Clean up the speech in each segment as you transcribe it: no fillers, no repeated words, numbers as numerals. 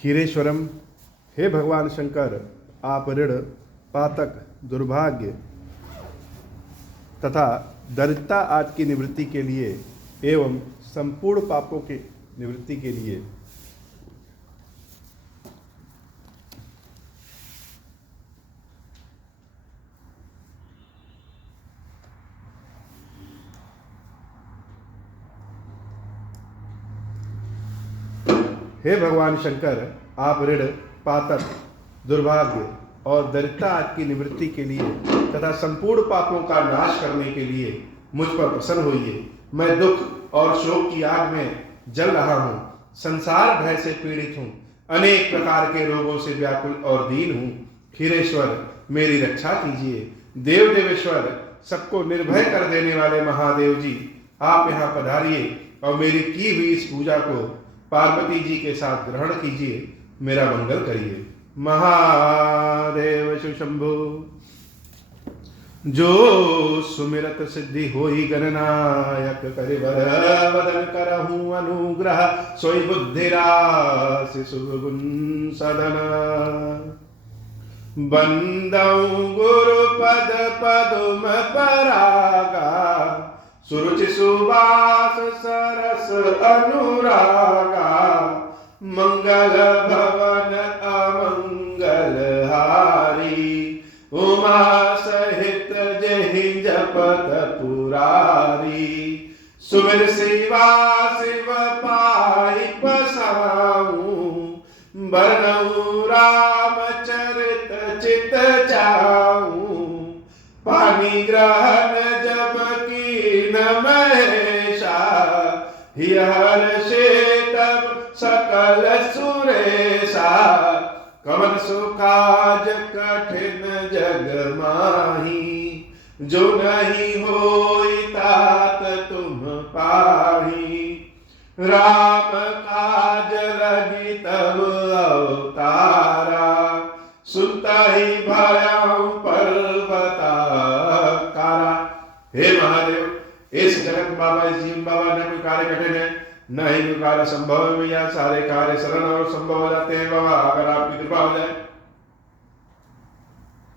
क्षीरेश्वरम, हे भगवान शंकर, आप ऋण, पातक, दुर्भाग्य तथा दरिद्रता आदि की निवृत्ति के लिए एवं संपूर्ण पापों के निवृत्ति के लिए हे भगवान शंकर, आप ऋण, पातक, दुर्भाग्य और दरिद्रता आदि की निवृत्ति के लिए तथा संपूर्ण पापों का नाश करने के लिए मुझ पर प्रसन्न होइए। मैं दुख और शोक की आग में जल रहा हूँ, संसार भय से पीड़ित हूँ, अनेक प्रकार के रोगों से व्याकुल और दीन हूँ। क्षीरेश्वर, मेरी रक्षा कीजिए। देव देवेश्वर, सबको निर्भय कर देने वाले महादेव जी, आप यहाँ पधारिए और मेरी की हुई इस पूजा को पार्वती जी के साथ ग्रहण कीजिए, मेरा मंगल करिए। महादेव शंभो। जो सुमिरत सिद्धि होई गणनायक, करिबर बदन करहूं अनुग्रह, सोई बुद्धिरासि शुभ गुण सदन। बंदऊ गुरु पद पदुम परागा, सुरुचि सुवास सरस अनुरागा, मंगल भवन अमंगल हारी, उमा सहित जहि जपत पुरारी। सुमिर शिवा शिव पाहि पसाऊं, बरनऊं रामचरित चित चाऊं। पानी ग्रहण जब कीन महेशा, हर्षे तब सकल सुरेशा। कवन सुकाज कठिन जग माही, जो नहीं होई तात तुम पाही। राम काज लगी तब अवतारा, सुनता ही भयाऊं पर्वता कारा। हे महादेव, इस जगत बाबा, इस जीवन बाबा, न कोई कार्य कठिन है, न ही कोई कार्य संभव है। या सारे कार्य सरल और संभव हो जाते हैं बाबा, अगर आपकी कृपा हो जाए।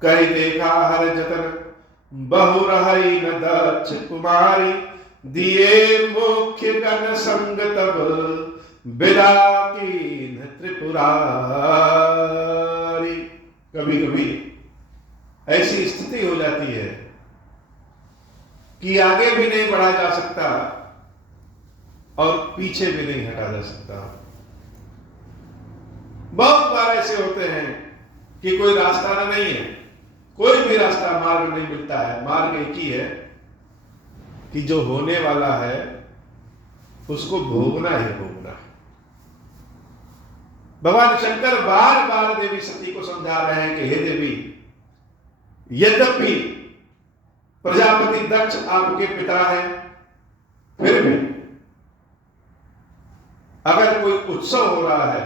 कही देखा हर जतन, बहु रही न दक्ष कुमारी। दिए मुख्य गण संग तब, विदा की न त्रिपुरारी। कभी कभी ऐसी स्थिति हो जाती है कि आगे भी नहीं बढ़ा जा सकता और पीछे भी नहीं हटा जा सकता। बहुत बार ऐसे होते हैं कि कोई रास्ता नहीं है, कोई भी रास्ता मार्ग नहीं मिलता है। मार्ग एक ही है कि जो होने वाला है उसको भोगना ही भोगना है। भगवान शंकर बार बार देवी सती को समझा रहे हैं कि हे देवी, यद्यपि प्रजापति दक्ष आपके पिता हैं, फिर भी अगर कोई उत्सव हो रहा है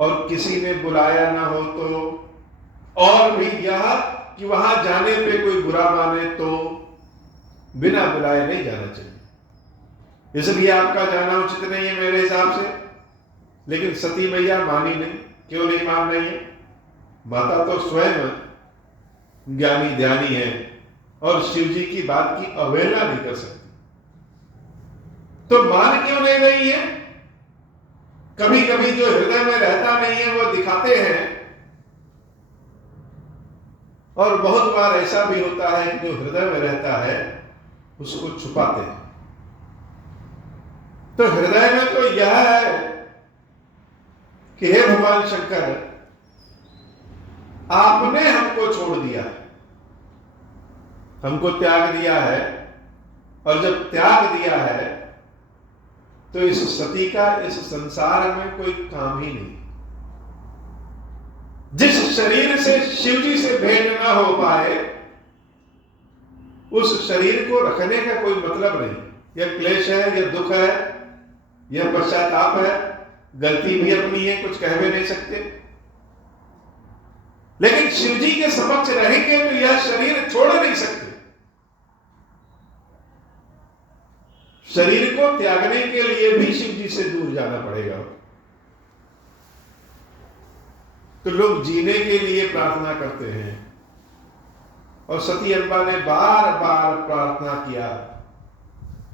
और किसी ने बुलाया ना हो तो, और भी यह कि वहां जाने पे कोई बुरा माने तो बिना बुलाए नहीं जाना चाहिए। इसलिए आपका जाना उचित नहीं है मेरे हिसाब से। लेकिन सती मैया मानी नहीं। क्यों नहीं मान रही है? माता तो स्वयं ज्ञानी ध्यानी है और शिव जी की बात की अवहेलना नहीं कर सकती, तो मान क्यों नहीं रही है? कभी कभी जो हृदय में रहता नहीं है वो दिखाते हैं, और बहुत बार ऐसा भी होता है कि जो हृदय में रहता है उसको छुपाते हैं। तो हृदय में तो यह है कि हे भगवान शंकर, आपने हमको छोड़ दिया है, हमको त्याग दिया है, और जब त्याग दिया है तो इस सती का इस संसार में कोई काम ही नहीं। जिस शरीर से शिव जी से भेंट ना हो पाए, उस शरीर को रखने का कोई मतलब नहीं। यह क्लेश है, यह दुख है, यह पश्चाताप है, गलती भी अपनी है, कुछ कह भी नहीं सकते। लेकिन शिव जी के समक्ष रहेंगे तो यह शरीर छोड़ नहीं सकते। शरीर को त्यागने के लिए भी शिव जी से दूर जाना पड़ेगा। तो लोग जीने के लिए प्रार्थना करते हैं। और सती अम्बा ने बार बार प्रार्थना किया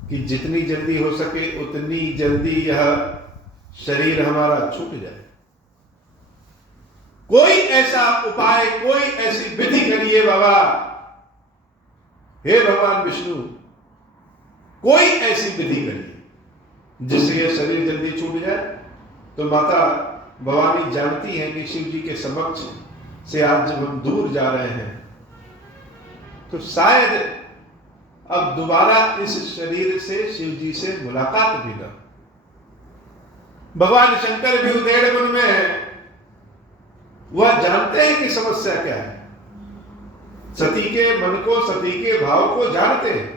कि जितनी जल्दी हो सके उतनी जल्दी यह शरीर हमारा छूट जाए। कोई ऐसा उपाय, कोई ऐसी विधि करिए बाबा, हे भगवान विष्णु, कोई ऐसी विधि करिए जिससे यह शरीर जल्दी छूट जाए। तो माता भवानी जानती हैं कि शिव जी के समक्ष से आज जब हम दूर जा रहे हैं तो शायद अब दोबारा इस शरीर से शिव जी से मुलाकात भी ना। भगवान शंकर भी उधेड़ मन में है, वह जानते हैं कि समस्या क्या है। सती के मन को, सती के भाव को जानते हैं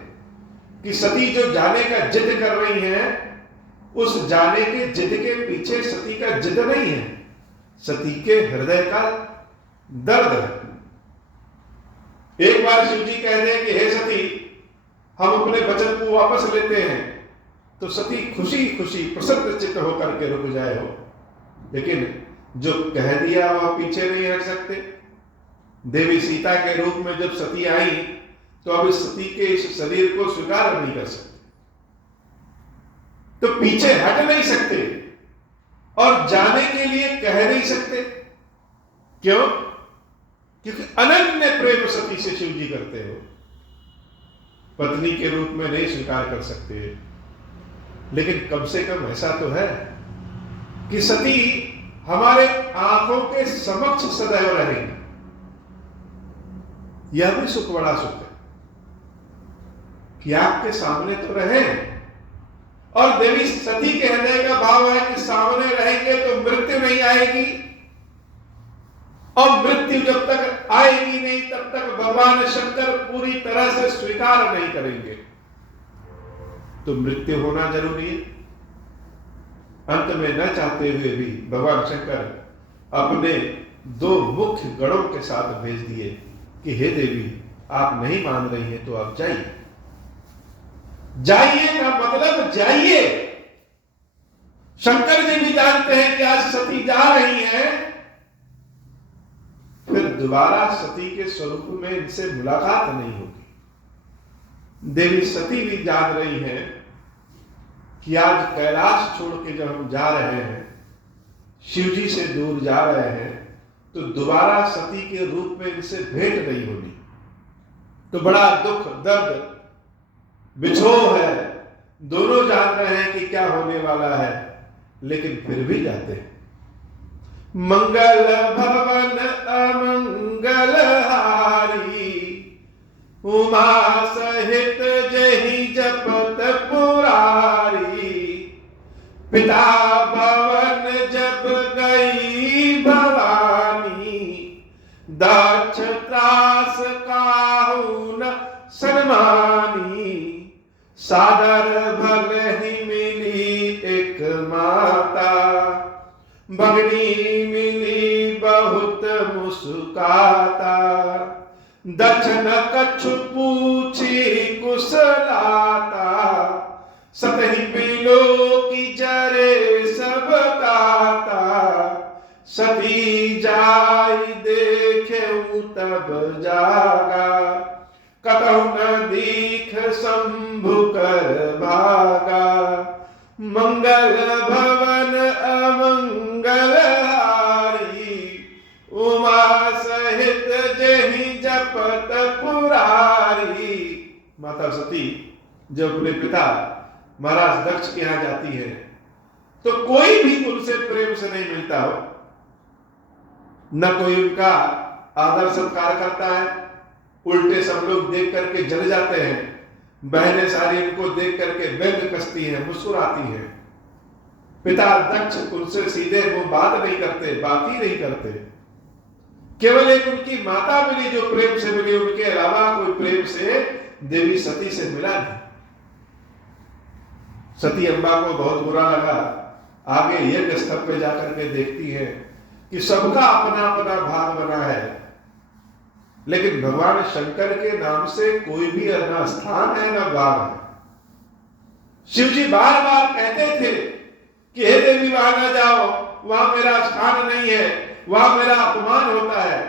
कि सती जो जाने का जिद कर रही है, उस जाने के जिद के पीछे सती का जिद नहीं है, सती के हृदय का दर्द है। एक बार शिव जी कह दें कि हे सती, हम अपने वचन को वापस लेते हैं, तो सती खुशी खुशी प्रसन्न चित्त होकर के रुक जाए हो। लेकिन जो कह दिया वह पीछे नहीं हट सकते। देवी सीता के रूप में जब सती आई तो अब इस सती के इस शरीर को स्वीकार नहीं कर सकते, तो पीछे हट नहीं सकते और जाने के लिए कह नहीं सकते। क्यों? क्योंकि अनन्य प्रेम सती से शिव जी करते हो, पत्नी के रूप में नहीं स्वीकार कर सकते। लेकिन कम से कम ऐसा तो है कि सती हमारे आंखों के समक्ष सदैव रहेगी। यह भी सुख, बड़ा सुख है कि आपके सामने तो रहे। और देवी सती के हृदय का भाव है कि सामने रहेंगे तो मृत्यु नहीं आएगी, और मृत्यु जब तक आएगी नहीं तब तक भगवान शंकर पूरी तरह से स्वीकार नहीं करेंगे। तो मृत्यु होना जरूरी है। अंत में न चाहते हुए भी भगवान शंकर अपने दो मुख्य गणों के साथ भेज दिए कि हे देवी, आप नहीं मान रही हैं तो आप जाइए। जाइए का मतलब जाइए। शंकर जी भी जानते हैं कि आज सती जा रही हैं, फिर दोबारा सती के स्वरूप में इनसे मुलाकात नहीं होगी। देवी सती भी जान रही हैं कि आज कैलाश छोड़ के जब हम जा रहे हैं, शिव जी से दूर जा रहे हैं, तो दोबारा सती के रूप में इनसे भेंट नहीं होनी। तो बड़ा दुख, दर्द, बिछोह है। दोनों जान रहे हैं कि क्या होने वाला है, लेकिन फिर भी जाते हैं। मंगल भवन अमंगल हारी, उमा सहित जहि जपत पुरारी। पिता भवन जब गई भवानी, दक्ष त्रास काहू न सन्मानी। सादर भल ही मिली एक माता, भगनी मिली बहुत मुस्काता। दक्ष न कछु पूछी कुशलाता, सतहि बिलो की जरे सब गाता। सती जाई देखे तब जागा, कतहु न दीख शंभु कर भागा। मंगल भवन अमंगल हारी, उमा सहित जहि जपत पुरारी। माता सती जब अपने पिता महाराज दक्ष के यहां जाती है तो कोई भी उनसे प्रेम से नहीं मिलता हो, न कोई उनका आदर सत्कार करता है। उल्टे सब लोग देख करके जल जाते हैं। बहनें सारी इनको देख करके व्यंग कसती हैं, मुस्कुराती हैं। पिता दक्ष उनसे सीधे वो बात नहीं करते, बात ही नहीं करते। केवल एक उनकी माता मिली जो प्रेम से मिली, उनके अलावा कोई प्रेम से देवी सती से मिला नहीं। सती अम्बा को बहुत बुरा लगा। आगे यज्ञ स्थल पे जाकर के देखती है कि सबका अपना अपना भाग बना है, लेकिन भगवान शंकर के नाम से कोई भी न स्थान है न भाग है। शिव जी बार बार कहते थे कि हे देवी वहां न जाओ, वहां मेरा स्थान नहीं है। वहां मेरा अपमान होता है।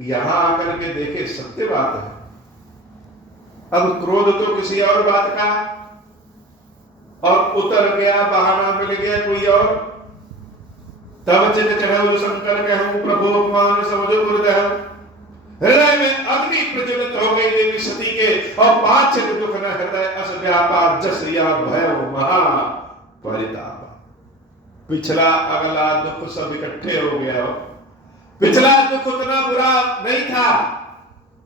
यहां आकर के देखे सत्य बात है। अब क्रोध तो किसी और बात का, और उतर गया, बहाना मिल गया कोई और। तब चित चढ़ो शंकर कहूं प्रभु अपमान समझो गुरुदेव। हृदय में अग्नि प्रज्वलित हो गई देवी सती के, और पाछित दुख न हृदय अस व्यापा जस या भय महा परिताप। पिछला अगला दुख सब इकट्ठे हो गया। पिछला दुख उतना बुरा नहीं था,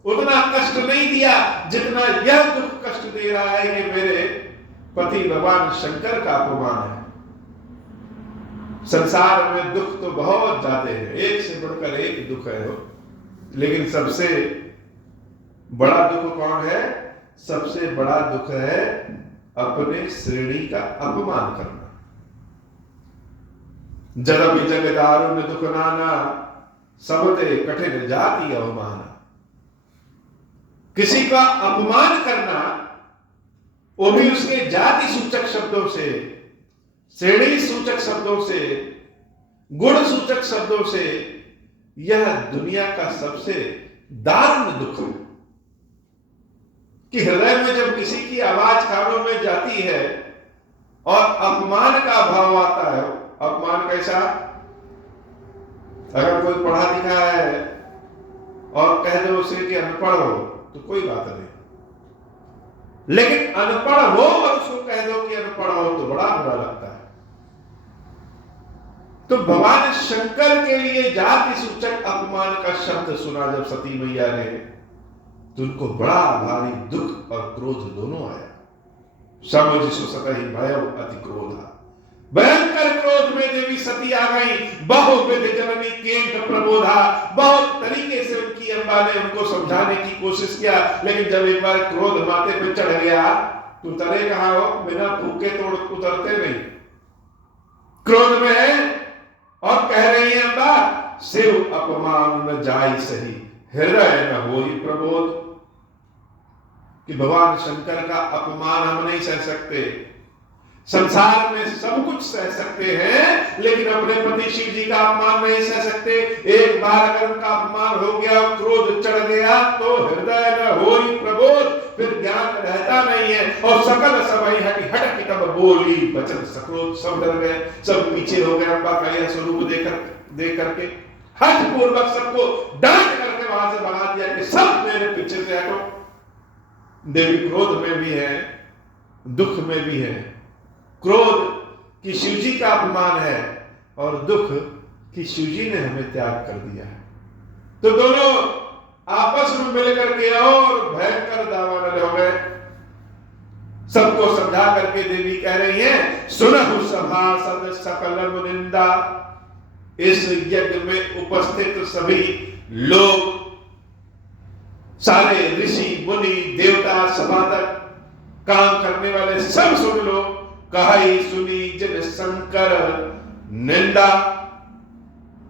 उतना कष्ट नहीं दिया जितना यह दुख कष्ट दे रहा है कि मेरे पति भगवान शंकर का अपमान है। संसार में दुख तो बहुत ज्यादा है, एक से बढ़कर एक दुख है, लेकिन सबसे बड़ा दुख कौन है? सबसे बड़ा दुख है अपने श्रेणी का अपमान करना। जदपि जग दारुण दुख नाना, सबते कठिन जाति अवमान। किसी का अपमान करना, वो भी उसके जाति सूचक शब्दों से, श्रेणी सूचक शब्दों से, गुण सूचक शब्दों से, यह दुनिया का सबसे दारुण दुख है। कि हृदय में जब किसी की आवाज कानों में जाती है और अपमान का भाव आता है। अपमान कैसा? अगर कोई पढ़ा लिखा है और कह दो उसे कि अनपढ़ हो तो कोई बात नहीं, लेकिन अनपढ़ हो और उसको कह दो कि अनपढ़ हो तो बड़ा बुरा लगता है। तो भगवान शंकर के लिए जाति सूचक अपमान का शब्द सुना जब सती मैया ने, तो उनको बड़ा भारी दुख और क्रोध दोनों आया। समझिसु सतहि भयो अति क्रोधा। भयंकर क्रोध में देवी सती आ गई। बहुविध जननी केंट प्रबोधा। बहुत तरीके से उनकी अम्बा ने उनको समझाने की कोशिश किया, लेकिन जब एक बार क्रोध माथे पे चढ़ गया तो उतरे कहां हो? बिना फूके तोड़ उतरते नहीं। क्रोध में है और कह रही है अम्बा, शिव अपमान न जाई सही, हृदय न होई प्रबोध। कि भगवान शंकर का अपमान हम नहीं सह सकते। संसार में सब कुछ सह सकते हैं, लेकिन अपने पति शिव जी का अपमान नहीं सह सकते। एक बार अगर उनका अपमान हो गया, क्रोध चढ़ गया, तो हृदय न होई प्रबोध, फिर ज्ञान रहता नहीं है। और सकल समय हट तब बोली बचन सक्रोध। सब डर गए, सब पीछे हो गए अम्बा का यह स्वरूप देख करके। हठ पूर्वक सबको डांट करके वहां से भगा दिया कि सब मेरे पीछे से हटो। देवी क्रोध में भी है, दुख में भी है। क्रोध कि शिवजी का अपमान है, और दुख कि शिवजी ने हमें त्याग कर दिया है। तो दोनों आपस में मिलकर के और भयंकर दावानल हो गए। सबको समझा करके देवी कह रही है, सुनहु सभासद सकल मुनिंदा। इस यज्ञ में उपस्थित सभी लोग, सारे ऋषि मुनि देवता सभासद काम करने वाले सब सुन लो। कहाई सुनी जिन शंकर निंदा।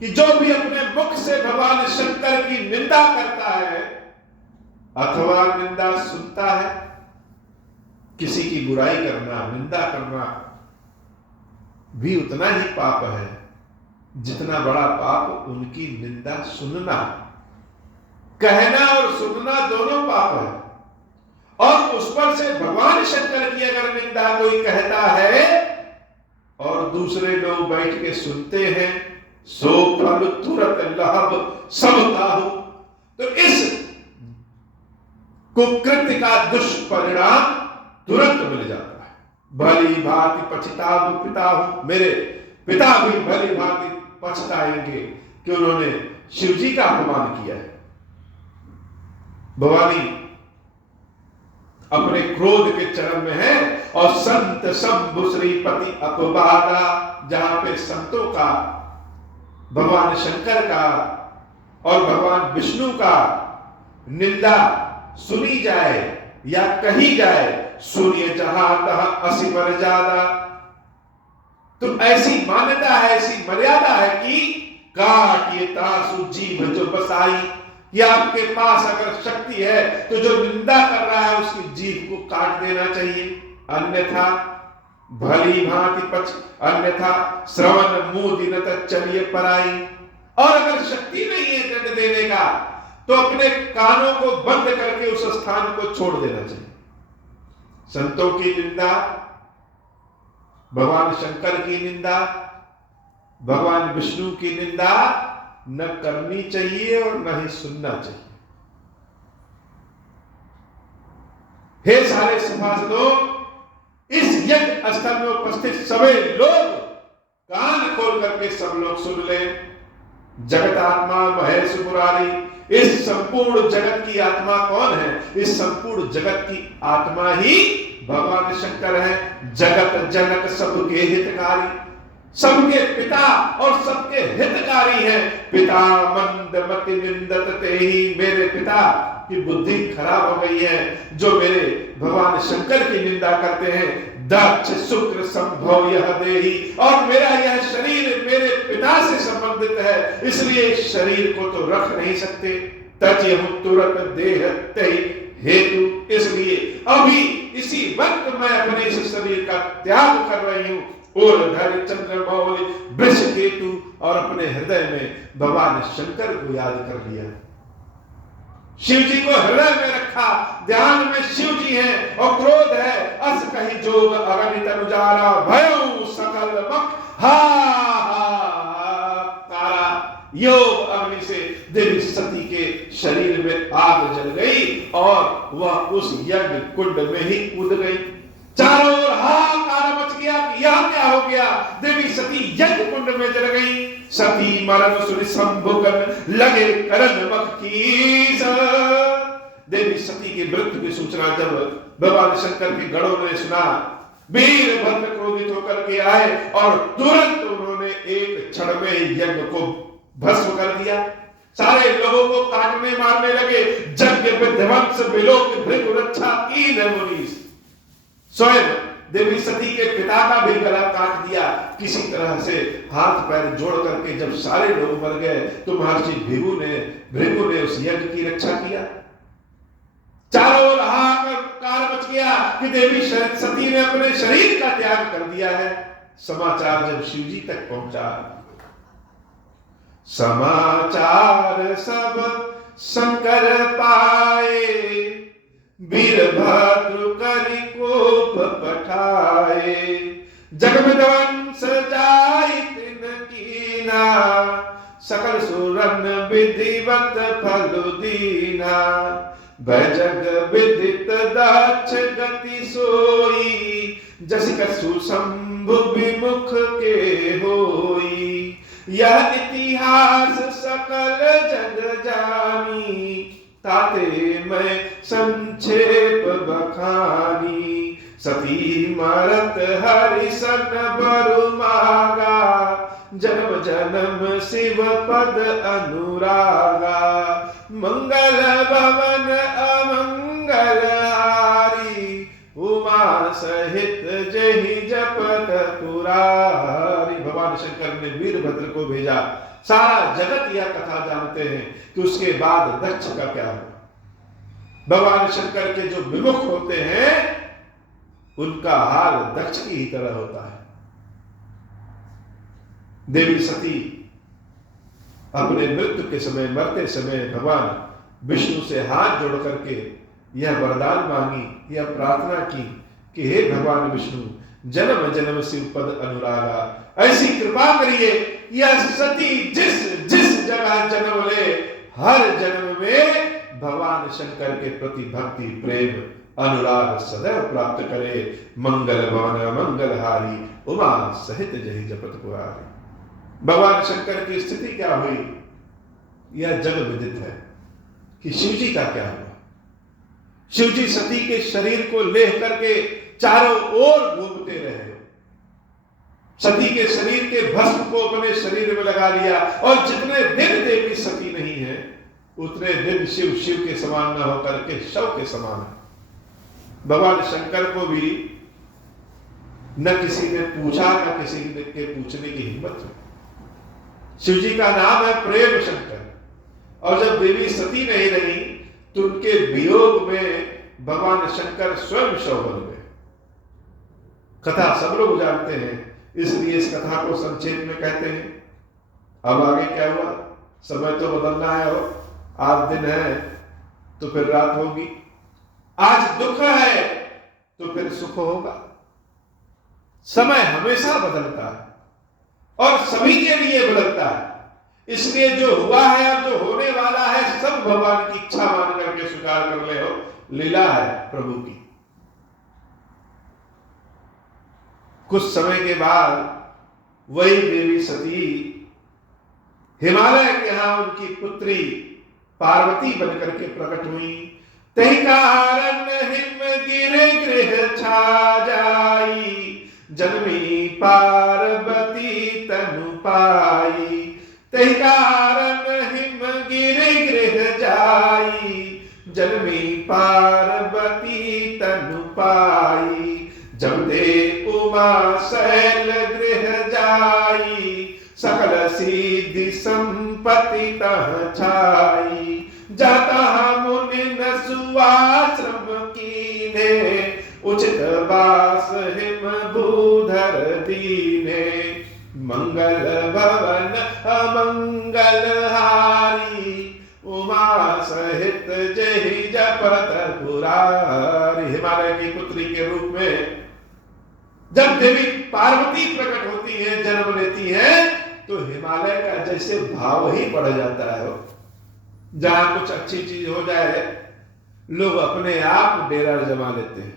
कि जो भी अपने मुख से भगवान शंकर की निंदा करता है अथवा निंदा सुनता है, किसी की बुराई करना, निंदा करना भी उतना ही पाप है जितना बड़ा पाप उनकी निंदा सुनना। कहना और सुनना दोनों पाप है। और उस पर से भगवान शंकर की अगर निंदा कोई कहता है और दूसरे लोग बैठ के सुनते हैं, सो फल तुरंत लाभ सब ताहु। तो इस कुकृत्य का दुष्परिणाम तुरंत मिल जाता है। भली भांति पछताहु पिताहु, मेरे पिता भी भली भांति पछताएंगे कि उन्होंने शिवजी का अपमान किया है। भवानी अपने क्रोध के चरम में है। और संत शंभु श्रीपति अपवादा, जहां पे संतों का, भगवान शंकर का और भगवान विष्णु का निंदा सुनी जाए या कही जाए, सुनिए जहां तहां असी मर्यादा। तो ऐसी मान्यता है, ऐसी मर्यादा है कि काटिए तासु जीभ जो बसाई। कि आपके पास अगर शक्ति है तो जो निंदा कर रहा है उसकी जीभ को काट देना चाहिए, अन्यथा भली भांति अन्यथा श्रवण मुंह दिनत चलिए पराई। और अगर शक्ति नहीं है दंड देने का तो अपने कानों को बंद करके उस स्थान को छोड़ देना चाहिए। संतों की निंदा, भगवान शंकर की निंदा, भगवान विष्णु की निंदा न करनी चाहिए और न ही सुनना चाहिए। हे सारे सभासदों, इस यज्ञ स्थल में उपस्थित सभी लोग कान खोल करके सब लोग सुन ले। जगत आत्मा महेश मुरारी, इस संपूर्ण जगत की आत्मा कौन है? इस संपूर्ण जगत की आत्मा ही भगवान शंकर है। जगत जनक सबके हितकारी, सबके पिता और सबके हितकारी हैं। पिता मंदमति निंदत ते ही, मेरे पिता की बुद्धि खराब हो गई है जो मेरे भगवान शंकर की निंदा करते हैं। दक्ष शुक्र संभव यह देही, और मेरा यह शरीर मेरे पिता से संबंधित है, इसलिए शरीर को तो रख नहीं सकते। तजहु तुरत देह तहि हेतु, इसलिए अभी इसी वक्त मैं अपने इस शरीर का त्याग कर रही हूं। और धर चंद्रमौलि वृष केतु, और अपने हृदय में भगवान शंकर को याद कर लिया। शिव जी को हृदय में रखा, ध्यान में शिव जी हैं और क्रोध है। अस कहीं जोग अगणित अनुजारा, भयउ सकल मक हा तारा। योग अग्नि से देवी सती के शरीर में आग जल गई और वह उस यज्ञ कुंड में ही कूद गई। चारों ओर हाहाकार मच गया कि यह क्या हो गया? देवी सती यज्ञ कुंड में जल गई। सती मरण सुनि शंभुगन लगे करन मख कीस। देवी सती की मृत्यु की सूचना जब भगवान शंकर के गणों ने सुना, वीरभद्र क्रोधित होकर के आए और तुरंत उन्होंने एक क्षण में यज्ञ को भस्म कर दिया। सारे लोगों को काटने मारने लगे। यज्ञ विध्वंस विलोक भृगु रक्षा कीन मुनीस। स्वयं देवी सती के पिता का भी गला काट दिया। किसी तरह से हाथ पैर जोड़ करके जब सारे लोग मर गए तो महर्षि भृगु ने उस यज्ञ की रक्षा किया। चारों ओर हाहाकार मच गया कि देवी सती ने अपने शरीर का त्याग कर दिया है। समाचार जब शिव जी तक पहुंचा, समाचार सब शंकर पाए, वीरभद्र करि कोप पठाए। जग विध्वंस जाई तिनकीना, सकल सुरन विधिवत फल दीना। भजग विदित दक्ष गति सोई, जस कसु शंभु विमुख के होई। यह इतिहास सकल जग जानी, ताते मैं संक्षेप बखानी। सती मरत हरि सन बरु मागा, जन्म जन्म शिव पद अनुरागा। मंगल भवन अमंगल हारी, उमा सहित जहि जपत पुरारी। भगवान शंकर ने वीरभद्र को भेजा। सारा जगत यह कथा जानते हैं कि उसके बाद दक्ष का क्या हुआ। भगवान शंकर के जो विमुख होते हैं उनका हाल दक्ष की ही तरह होता है। देवी सती अपने मृत्यु के समय, मरते समय भगवान विष्णु से हाथ जोड़ करके यह वरदान मांगी, यह प्रार्थना की कि हे भगवान विष्णु, जन्म जन्म शिव पद अनुरागा, ऐसी कृपा करिए यह सती जिस जिस जगह जन्म ले, हर जन्म में भगवान शंकर के प्रति भक्ति प्रेम अनुराग सदैव प्राप्त करे। मंगल भवन मंगलहारी, उमा सहित जहि जपत पुरारी। भगवान शंकर की स्थिति क्या हुई यह जग विदित है कि शिवजी का क्या हुआ। शिवजी सती के शरीर को लेह करके चारों ओर घूमते रहे। सती के शरीर के भस्म को अपने शरीर में लगा लिया और जितने दिन देवी सती नहीं है उतने दिन शिव शिव के समान न होकर के शव के समान है। भगवान शंकर को भी न किसी ने पूछा न किसी के पूछने की हिम्मत हुई। शिव जी का नाम है प्रेम शंकर, और जब देवी सती नहीं रही तो उनके वियोग में भगवान शंकर स्वयं शव बन गए। कथा सब लोग जानते हैं, इसलिए इस कथा को संक्षेप में कहते हैं। अब आगे क्या हुआ? समय तो बदलना है, हो आज दिन है तो फिर रात होगी, आज दुख है तो फिर सुख होगा। समय हमेशा बदलता है और सभी के लिए बदलता है। इसलिए जो हुआ है और जो होने वाला है सब भगवान की इच्छा मान करके स्वीकार कर ले, हो लीला है प्रभु की। कुछ समय के बाद वही देवी सती हिमालय के यहां उनकी पुत्री पार्वती बनकर के प्रकट हुई। तही कारण हिमगिर गृह छा जाई, जन्मी पार्वती तनु पाई। तही कारण हिमगिर गृह जाई, जन्मी पार्वती तनु पाई। जब दे उमा शैल गृह जाई, सकल सिद्धि संपत्ति तह छाई। जाता मुनि न सुआश्रम कीने, उचित वास हिम भूधर दीने। मंगल भवन अमंगल हारी, उमा सहित जहि जपत पुरारी। हिमालय की पुत्री के रूप में जब देवी पार्वती प्रकट होती है, जन्म लेती है, तो हिमालय का जैसे भाव ही बढ़ जाता है। जहां कुछ अच्छी चीज हो जाए लोग अपने आप डेरा जमा लेते हैं।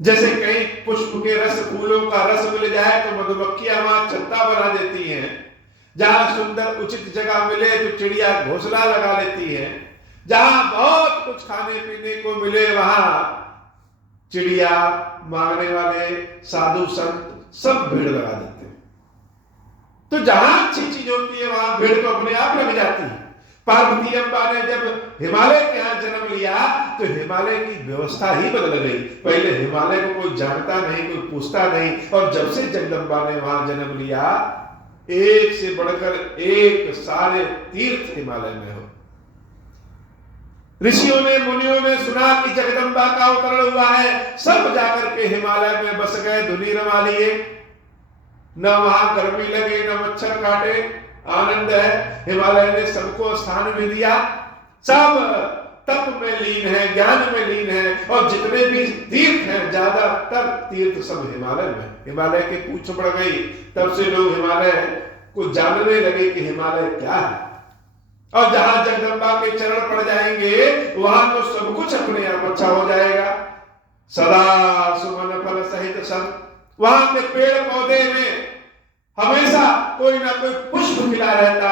जैसे कहीं पुष्प के रस, फूलों का रस मिल जाए तो मधुमक्खियां वहां छत्ता बना देती हैं। जहां सुंदर उचित जगह मिले तो चिड़िया घोंसला लगा लेती है। जहां बहुत कुछ खाने पीने को मिले वहां चिड़िया, मांगने वाले, साधु संत सब भीड़ लगा देते हैं। तो जहां अच्छी चीज होती है वहां भीड़ तो अपने आप लग जाती है। पार्वती अम्बा ने जब हिमालय के यहां जन्म लिया तो हिमालय की व्यवस्था ही बदल गई। पहले हिमालय को कोई जानता नहीं, कोई पूछता नहीं, और जब से जगदम्बा ने वहां जन्म लिया, एक से बढ़कर एक सारे तीर्थ हिमालय में हो। ऋषियों ने, मुनियों ने सुना कि जगदम्बा का अवतरण हुआ है, सब जाकर के हिमालय में बस गए, धुनी रमा लिए। न वहां गर्मी लगे, न मच्छर काटे, आनंद है। हिमालय ने सबको स्थान भी दिया, सब तप में लीन है, ज्ञान में लीन है, और जितने भी तीर्थ हैं ज्यादातर तीर्थ सब हिमालय में। हिमालय की पूछ बढ़ गई, तब से लोग हिमालय को जानने लगे कि हिमालय क्या है। और जहां जगदम्बा के चरण पड़ जाएंगे वहां तो सब कुछ अपने आप अच्छा हो जाएगा। सदा सुमन फल सहित सब, वहां के पेड़ पौधे में हमेशा कोई ना कोई पुष्प खिला रहता,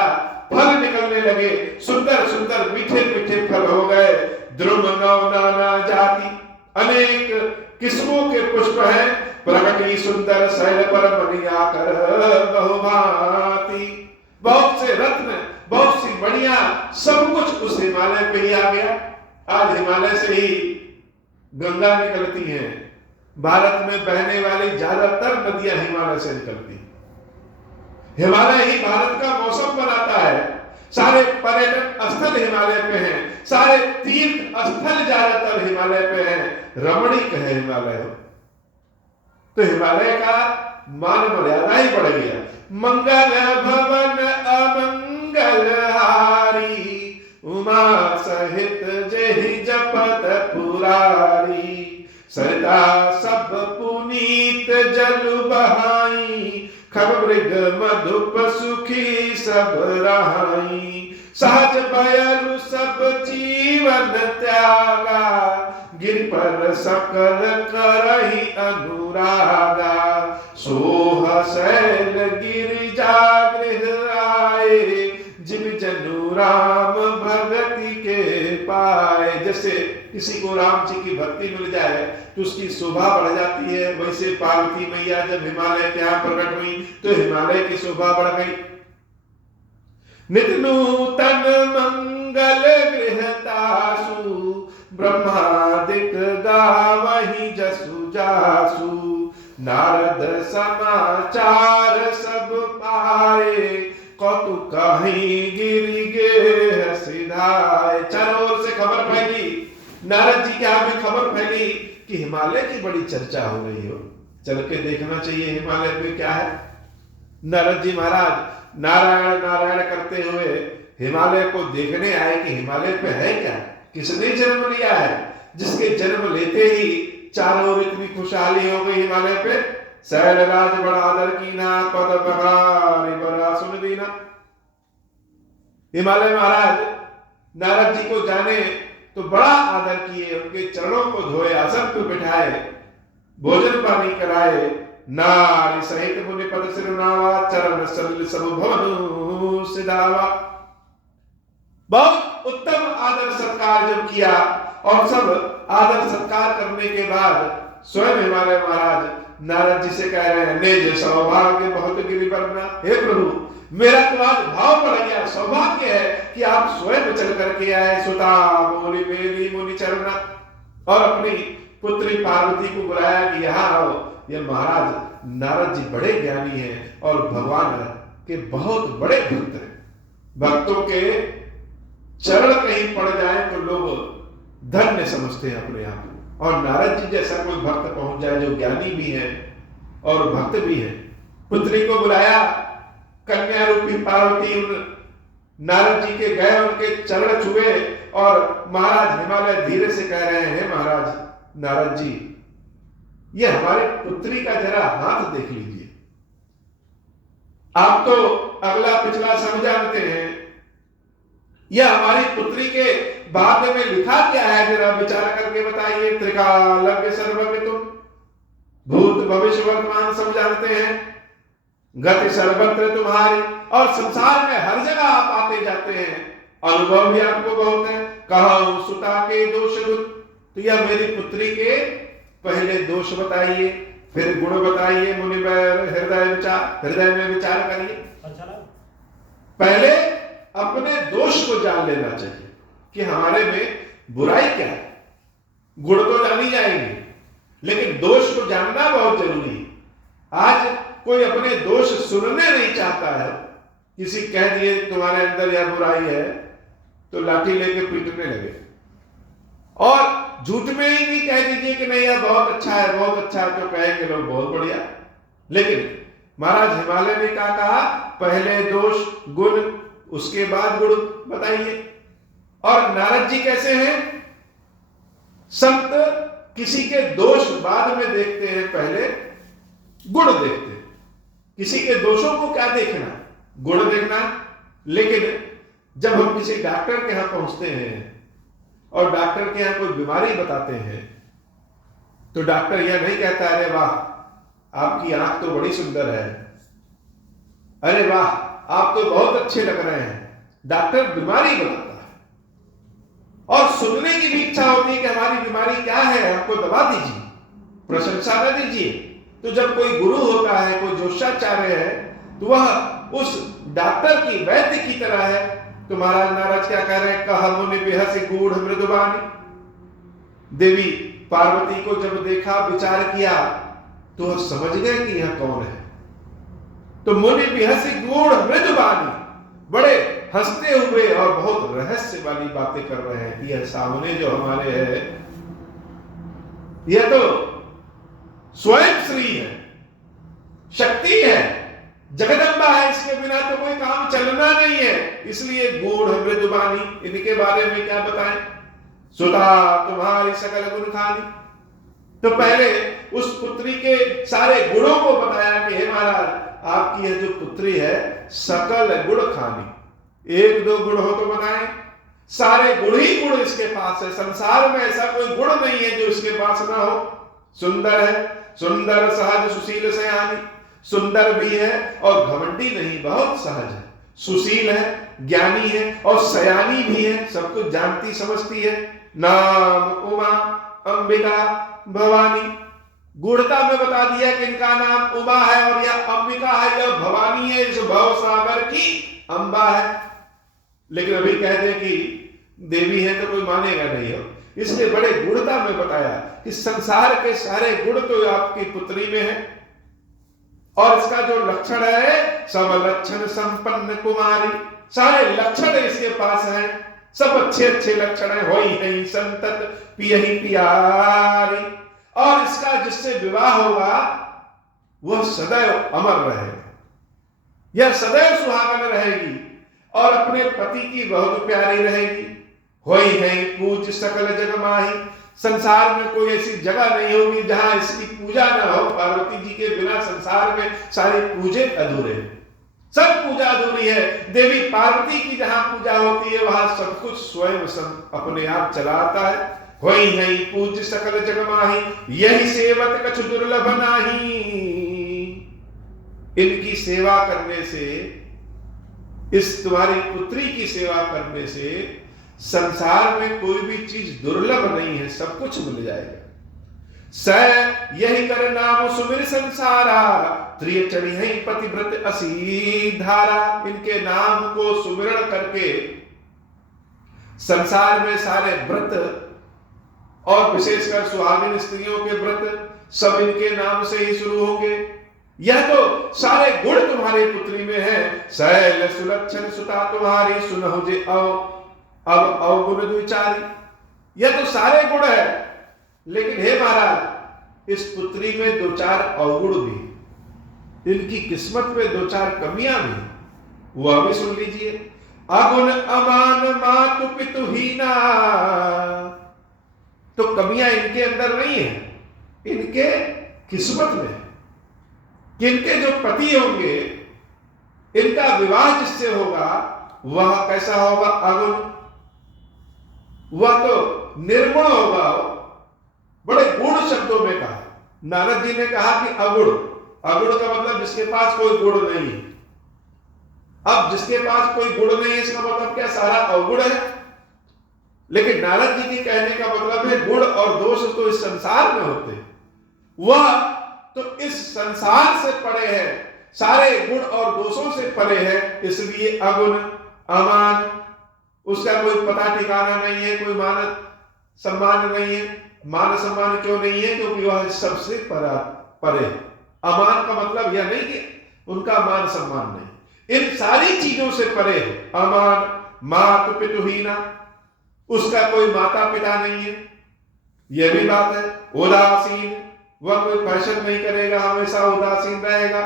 फल निकलने लगे, सुंदर सुंदर मीठे मीठे फल हो गए। द्रुम नव नाना जाति, अनेक किस्मों के पुष्प हैं। प्रकटी सुंदर शैल पर मनिया कर बहुभांति, बहुत से रत्न, बहुत सी बढ़िया, सब कुछ उस हिमालय पे ही आ गया। आज हिमालय से ही गंगा निकलती हैं। भारत में बहने वाली ज्यादातर नदियां हिमालय से निकलती हैं। हिमालय ही भारत का मौसम बनाता है। सारे पर्यटन स्थल हिमालय पे हैं, सारे तीर्थ स्थल ज्यादातर हिमालय पे हैं। रमणीक है हिमालय, तो हिमालय का मान मर्यादा ही बढ़ गया। मंगल भवन अमंगल हारी, उमा सहित जहि जपत पुरारी। सरिता सब पुनीत जल बहाई, खग मृग मधुप सुखी सब रहाई। सहज बयरु सब जीवन त्यागा, गिर पर सकल करहि अनुरागा। सोह शैल गिरिजा गृह आए, जिन जनु राम भगति के पाए। जैसे किसी को राम जी की भक्ति मिल जाए तो उसकी शोभा बढ़ जाती है, वैसे पार्वती मैया जब हिमालय के यहाँ प्रकट हुई तो हिमालय की शोभा बढ़ गई। नित नूतन मंगल गृहतासु, ब्रह्मादिक गावहि जसु जासु। नारद समाचार सब पाए, कौतुक कहीं गिरि गेह सिधाए। चारों ओर से खबर फैली, नारद जी के यहाँ भी खबर फैली कि हिमालय की बड़ी चर्चा हो रही हो, चल के देखना चाहिए हिमालय में क्या है। नारद जी महाराज नारायण नारायण करते हुए हिमालय को देखने आए कि हिमालय पे है क्या, किसने जन्म लिया है, जिसके जन्म लेते ही चारों ओर इतनी खुशहाली हो गई हिमालय पे। शैलराज बड़ा आदर कीना, पद बहारी बड़ा सुन दीना। हिमालय महाराज नारद जी को जाने तो बड़ा आदर किए, उनके चरणों को धोए, आसन पर बिठाए, भोजन पानी कराए। नारी सहित मुनि पद सिरनावा, चरण सलिल सब भवन सिधावा। बहुत उत्तम आदर सत्कार जब किया और सब आदर सत्कार करने के बाद स्वयं हिमालय महाराज नारद जी से कह रहे हैं, निज सौभाग्य बहुत गिरि बरना। हे प्रभु, मेरा तो आज भाव बढ़ गया, सौभाग्य है कि आप स्वयं चल करके आए। सुता बोली मेरी मुनि चरना, और अपनी पुत्री पार्वती को बुलाया कि यहाँ आओ। ये महाराज नारद जी बड़े ज्ञानी हैं और भगवान के बहुत बड़े भक्त हैं। भक्तों के चरण कहीं पड़ जाए तो लोग धन्य समझते हैं अपने आप को, और नारद जी जैसा कोई भक्त पहुंच जाए जो ज्ञानी भी है और भक्त भी है। पुत्री को बुलाया, कन्या रूपी पार्वती नारद जी के गए, उनके चरण छुए, और महाराज हिमालय धीरे से कह रहे हैं, महाराज नारद जी, ये हमारी पुत्री का जरा हाथ देख लीजिए। आप तो अगला पिछला सब जानते हैं, यह हमारी पुत्री के भाग्य में लिखा क्या है, जरा विचार करके बताइए। त्रिकालज्ञ सर्वज्ञ तुम, भूत भविष्य वर्तमान सब जानते हैं, गति सर्वत्र तुम्हारी, और संसार में हर जगह आप आते जाते हैं, अनुभव भी आपको बहुत है। कहूं सुता के दोष गुण, तो यह मेरी पुत्री के पहले दोष बताइए, फिर गुण बताइए। मुनि हृदय में विचार करिए। पहले अपने दोष को जान लेना चाहिए कि हमारे में बुराई क्या है। गुण तो जानी जाएंगे, लेकिन दोष को जानना बहुत जरूरी है। आज कोई अपने दोष सुनने नहीं चाहता है। किसी कह दिए तुम्हारे अंदर यह बुराई है तो लाठी लेके पीटने लगे, और झूठ में ही भी कह दीजिए कि नहीं यह बहुत अच्छा है, बहुत अच्छा है, तो कहेंगे लोग बहुत बढ़िया। लेकिन महाराज हिमालय ने क्या कहा, पहले दोष गुण, उसके बाद गुण बताइए। और नारद जी कैसे हैं, संत किसी के दोष बाद में देखते हैं, पहले गुण देखते हैं। किसी के दोषों को क्या देखना, गुण देखना। लेकिन जब हम किसी डॉक्टर के यहां पहुंचते हैं और डॉक्टर के यहां कोई बीमारी बताते हैं, तो डॉक्टर यह नहीं कहता अरे वाह आपकी आंख तो बड़ी सुंदर है, अरे वाह आप तो बहुत अच्छे लग रहे हैं। डॉक्टर बीमारी बताता है, और सुनने की भी इच्छा होती है कि हमारी बीमारी क्या है, हमको दवा दीजिए, प्रशंसा न दीजिए। तो जब कोई गुरु होता है, कोई ज्योतिषाचार्य है, तो वह उस डॉक्टर की वैद्य की तरह है। तो महाराज नाराज क्या कह रहे हैं, कहा मुनि बेहसी गूढ़ मृदुबानी। देवी पार्वती को जब देखा, विचार किया, तो वह समझ गए कि यह कौन है। तो मुनि बेहसी गूढ़ मृदुबानी, बड़े हंसते हुए और बहुत रहस्य वाली बातें कर रहे हैं कि यह सामने जो हमारे है, यह तो स्वयं श्री है, शक्ति है, जगदम्बा है, इसके बिना तो कोई काम चलना नहीं है। इसलिए गूढ़ मृदुबानी, इनके बारे में क्या बताएं। सुता तुम्हारी सकल गुण खानी, तो पहले उस पुत्री के सारे गुणों को बताया कि हे महाराज आपकी यह जो पुत्री है सकल गुण खानी। एक दो गुण हो तो बताएं, सारे गुण ही गुण इसके पास है। संसार में ऐसा कोई गुण नहीं है जो इसके पास ना हो। सुंदर है, सुंदर सहज सुशील सयानी, सुंदर भी है और घमंडी नहीं, बहुत सहज है, सुशील है, ज्ञानी है और सयानी भी है, सब कुछ जानती समझती है। नाम उमा अंबिका भवानी, गूढ़ता में बता दिया कि इनका नाम उमा है और यह अंबिका है, यह भवानी है, इस भव सागर की अंबा है। लेकिन अभी कह दे कि देवी है तो कोई मानेगा नहीं हो, इसलिए बड़े गूढ़ता में बताया कि संसार के सारे गुण तो आपकी पुत्री में है। और इसका जो लक्षण है, सब लक्षण संपन्न कुमारी, सारे लक्षण इसके पास हैं, सब अच्छे अच्छे लक्षण है। होई है संतत पियहि प्यारी, और इसका जिससे विवाह होगा वह सदैव अमर रहे। यह सदैव सुहागन रहेगी और अपने पति की बहुत प्यारी रहेगी। होई है पूज सकल जग माही, संसार में कोई ऐसी जगह नहीं होगी जहां इसकी पूजा न हो। पार्वती जी के बिना संसार में सारे पूजे अधूरे, सब पूजा अधूरी है। देवी पार्वती की जहां पूजा होती है वहां सब कुछ स्वयं अपने आप चलाता है। होई है पूज सकल जग माही, यही सेवत कछु दुर्लभ नाही। इनकी सेवा करने से, इस तुम्हारी पुत्री की सेवा करने से संसार में कोई भी चीज दुर्लभ नहीं है, सब कुछ मिल जाएगा। स यही कर नाम सुमिर संसारा, त्रिय चढ़ी है पतिव्रत असी धारा। इनके नाम को सुमिरण करके संसार में सारे व्रत और विशेषकर सुहागिन स्त्रियों के व्रत सब इनके नाम से ही शुरू होंगे। यह तो सारे गुण तुम्हारी पुत्री में है। शैल सुलक्षण सुता तुम्हारी, सुनहु जे अब अवगुण विचारी। यह तो सारे गुण है, लेकिन हे महाराज इस पुत्री में दो चार अवगुण भी, इनकी किस्मत में दो चार कमियां भी, वह भी सुन लीजिए। अगुण अमान मातु पितु हीना, तो कमियां इनके अंदर नहीं है, इनके किस्मत में। इनके जो पति होंगे, इनका विवाह जिससे होगा वह कैसा होगा? अगुण, वह तो निर्गुण होगा। बड़े गुण शब्दों में कहा, नारद जी ने कहा कि अगुण। अगुण का मतलब जिसके पास कोई गुण नहीं। अब जिसके पास कोई गुण नहीं है इसका मतलब क्या? सारा अवगुण है। लेकिन नारद जी के कहने का मतलब है गुण और दोष तो इस संसार में होते, वह तो इस संसार से परे है, सारे गुण और दोषों से परे है। इसलिए अगुण अमान, उसका कोई पता ठिकाना नहीं है, कोई मान सम्मान नहीं है। मान सम्मान क्यों नहीं है? क्योंकि वह सबसे परे। अमान का मतलब यह नहीं कि उनका मान सम्मान नहीं, इन सारी चीजों से परे है। अमान मातु पितुहीना, उसका कोई माता पिता नहीं है, यह भी बात है। उदासीन, वह कोई फैशन नहीं करेगा, हमेशा उदासीन रहेगा।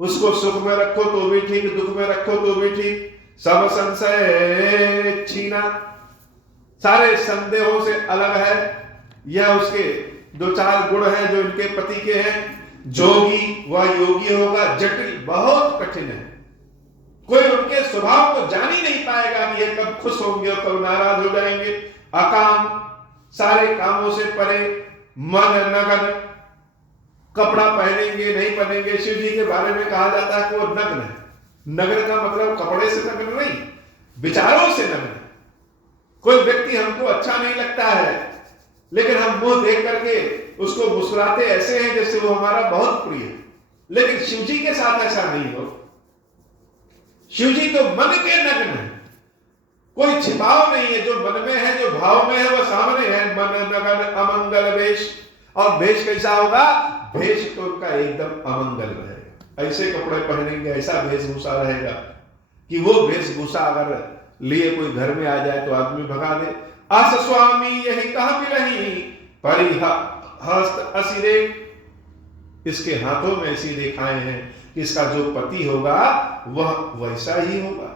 उसको सुख में रखो तो भी ठीक, दुख में रखो तो भी ठीक। सब संशय छीना, सारे संदेहों से अलग है। यह उसके दो चार गुण हैं जो इनके पति के हैं। जोगी, वह योगी होगा। जटिल, बहुत कठिन है, कोई उनके स्वभाव को जान ही नहीं पाएगा कि ये कब खुश होंगे और कब नाराज हो जाएंगे। अकाम, सारे कामों से परे। मन नगन, कपड़ा पहनेंगे नहीं पहनेंगे। शिव जी के बारे में कहा जाता है कि वो नग्न है। नग्न का मतलब कपड़े से नग्न नहीं, विचारों से नग्न। कोई व्यक्ति हमको अच्छा नहीं लगता है, लेकिन हम मुंह देख करके उसको मुस्कुराते ऐसे हैं जैसे वो हमारा बहुत प्रिय है। लेकिन शिव जी के साथ ऐसा नहीं हो। शिव जी तो मन के नग्न है, कोई छिपाव नहीं है। जो मन में है, जो भाव में है, वह सामने है। मन नगन अमंगल वेश। और वेश कैसा होगा? वेश तो उनका एकदम अमंगल रहेगा। ऐसे कपड़े पहनेंगे, ऐसा वेशभूषा रहेगा कि वो वेशभूषा अगर लिए कोई घर में आ जाए तो आदमी भगा दे। अस स्वामी यही कहा मिलही, परिहस्त असिरे। इसके हाथों में ऐसी रेखाएं हैं कि इसका जो पति होगा वह वैसा ही होगा।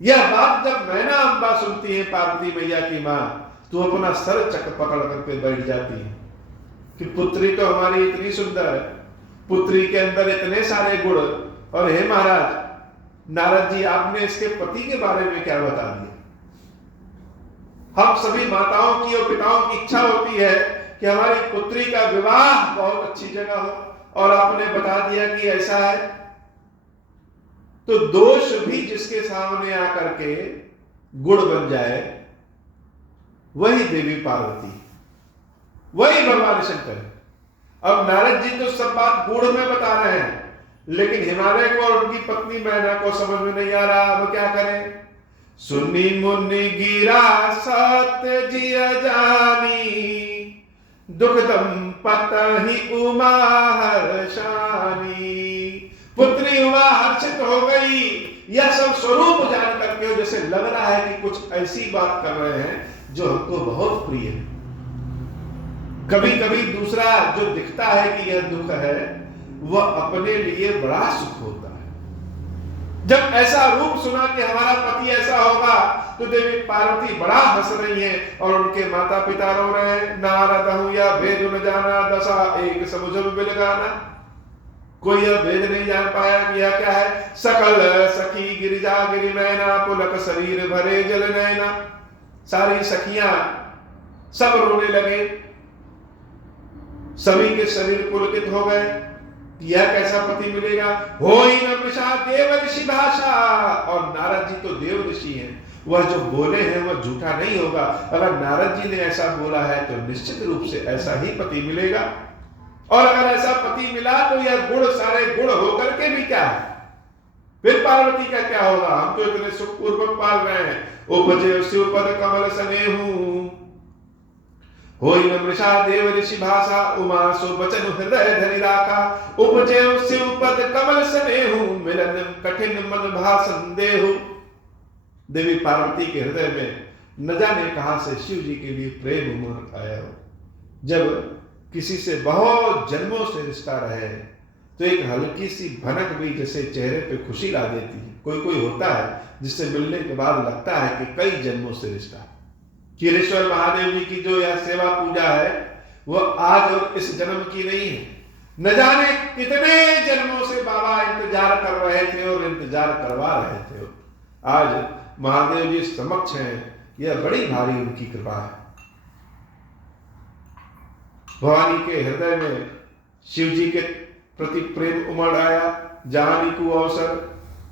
यह बात जब मैना अम्बा सुनती है, पार्वती मैया की मां, तो अपना सर चक पकड़ करके बैठ जाती है कि पुत्री तो हमारी इतनी सुंदर है, पुत्री के अंदर इतने सारे गुण, और हे महाराज नारद जी आपने इसके पति के बारे में क्या बता दिया? हम सभी माताओं की और पिताओं की इच्छा होती है कि हमारी पुत्री का विवाह बहुत अच्छी जगह हो, और आपने बता दिया कि ऐसा है। तो दोष भी जिसके सामने आकर के गुण बन जाए, वही देवी पार्वती, वही भगवान शंकर। अब नारद जी तो सब बात गूढ़ में बता रहे हैं, लेकिन हिमालय को और उनकी पत्नी मैना को समझ में नहीं आ रहा। अब क्या करें? सुनी मुनि गिरा सत्य जिया जानी, दुखदम पतहि उमा हर्षानी। पुत्री उमा हर्षित हो गई। यह सब स्वरूप जान करके जैसे लग रहा है कि कुछ ऐसी बात कर रहे हैं जो हमको बहुत प्रिय है। कभी कभी दूसरा जो दिखता है कि यह दुख है, वह अपने लिए बड़ा सुख होता है। जब ऐसा रूप सुना कि हमारा पति ऐसा होगा, तो देवी पार्वती बड़ा हंस रही है और उनके माता पिता रो रहे हैं। नारद हूं या वेद न जाना, दशा एक समुझ बिलगाना। कोई यह वेद नहीं जान पाया कि यह क्या है। सकल सखी गिरिजा गिरि नैना, पुलक शरीर भरे जल नैना। सारी सखियां सब रोने लगे, सभी के शरीर पुलकित हो गए। यह कैसा पति मिलेगा। होई न मृषा देव ऋषि भाषा। और नारद जी तो देव ऋषि हैं, वह जो बोले हैं वह झूठा नहीं होगा। अगर नारद जी ने ऐसा बोला है तो निश्चित रूप से ऐसा ही पति मिलेगा। और अगर ऐसा पति मिला तो यह गुण सारे गुण होकर के भी क्या है, फिर पार्वती का क्या होगा। हम तो इतने सुखपूर्वक पाल रहे हैं। उपजे शिवपद कमल सनेहू, होई न मृषा देव ऋषि भाषा, उमा सो बचन हृदय धरि राखा। उपजे शिवपद कमल सनेहू, मिलन कठिन मन भाषण देहु। देवी पार्वती के हृदय में न जाने कहां से शिव जी के लिए प्रेम उमड़ आया हो। जब किसी से बहुत जन्मों से रिश्ता रहे तो एक हल्की सी भनक भी जैसे चेहरे पे खुशी ला देती है। कोई कोई होता है जिससे मिलने के बाद लगता है कि कई जन्मों से रिश्ता। क्षीरेश्वर महादेव जी की जो यह सेवा पूजा है वह आज और इस जन्म की नहीं है। न जाने कितने जन्मों से बाबा इंतजार कर रहे थे और इंतजार करवा रहे थे। आज महादेव जी समक्ष हैं, यह बड़ी भारी उनकी कृपा है। भवानी के हृदय में शिव जी के प्रति प्रेम उमड़ आया। जानी को अवसर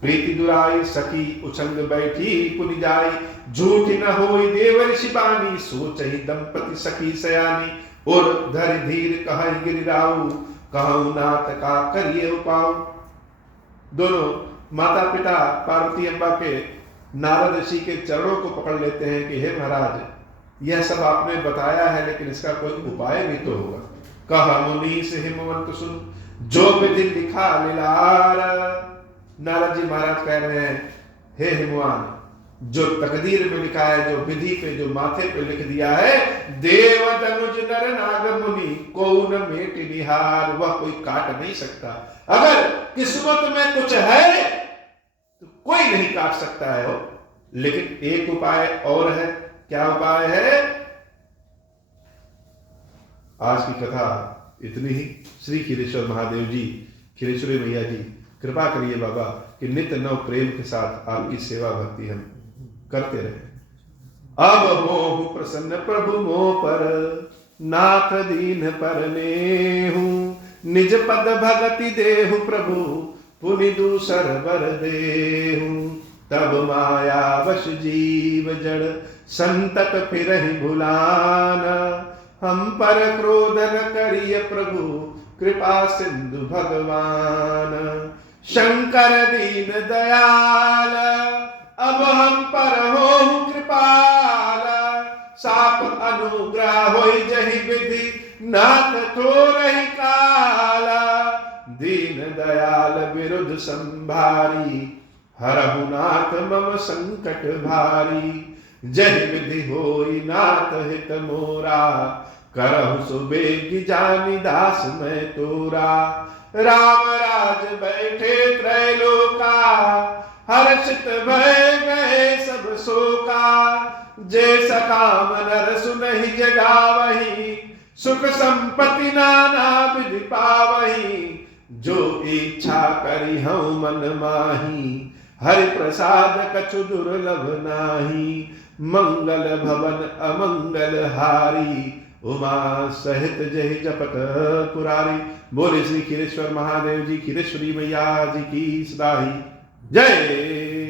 प्रीति दुराई, सखी उछंग बैठी पुनि जाई। झूठ न होई देव ऋषि बानी, सोचहि दंपति सखी सयानी। और धरि धीर कहहि गिरिराऊ, कहूं नाथ का करिए उपाऊ। दोनों माता पिता पार्वती अम्बा के नारद ऋषि के चरणों को पकड़ लेते हैं कि हे महाराज, यह सब आपने बताया है लेकिन इसका कोई उपाय भी तो होगा। कहा मुनि से हिमवंत सुन, जो विधि लिखा लीलार। नारद जी महाराज कह रहे हैं, हे हिमवान, जो तकदीर में लिखा है, जो विधि पे, जो माथे पे लिख दिया है, देव तनुज नर नाग मुनि को न मेट निहार, वह कोई काट नहीं सकता। अगर किस्मत में कुछ है तो कोई नहीं काट सकता है हो। लेकिन एक उपाय और है। क्या उपाय है। आज की कथा इतनी ही। श्री क्षीरेश्वर महादेव जी, क्षीरेश्वरी मैया जी, कृपा करिए बाबा कि नित्य नव प्रेम के साथ आपकी सेवा भक्ति हम करते रहे। अब मोह प्रसन्न प्रभु मोह पर, नाथ दीन पर नेहु। निज पद भगति देहु प्रभु, पुनि दूसर बर देहु। तब माया वश जीव जड़, संतत फिरहि भुलाना। हम पर क्रोध न करिय प्रभु, कृपा सिंधु भगवान। शंकर दीन दयाल, अब हम पर हो कृपाल। साप अनुग्रह होई जहि विधि, नाथ थोरहि काला। दीन दयाल विरुद्ध संभारी, हरहु नाथ मम संकट भारी। जय विधि होई नाथ हित मोरा, करहु सुबेग जानी दास मैं तोरा। राम राज बैठे त्रैलोका, हर्षित भय गए सब शोका। जैसा काम नर सुनहि जगावहि, सुख संपत्ति नाना विधि पावहि। जो इच्छा करी हूँ मन माही, हरि प्रसाद कछु दुर्लभ नाही। मंगल भवन अमंगल हारी, उमा सहित जय जपत पुरारी। बोले श्री क्षीरेश्वर महादेव जी, क्षीरेश्वरी मैया जी की सदा ही जय।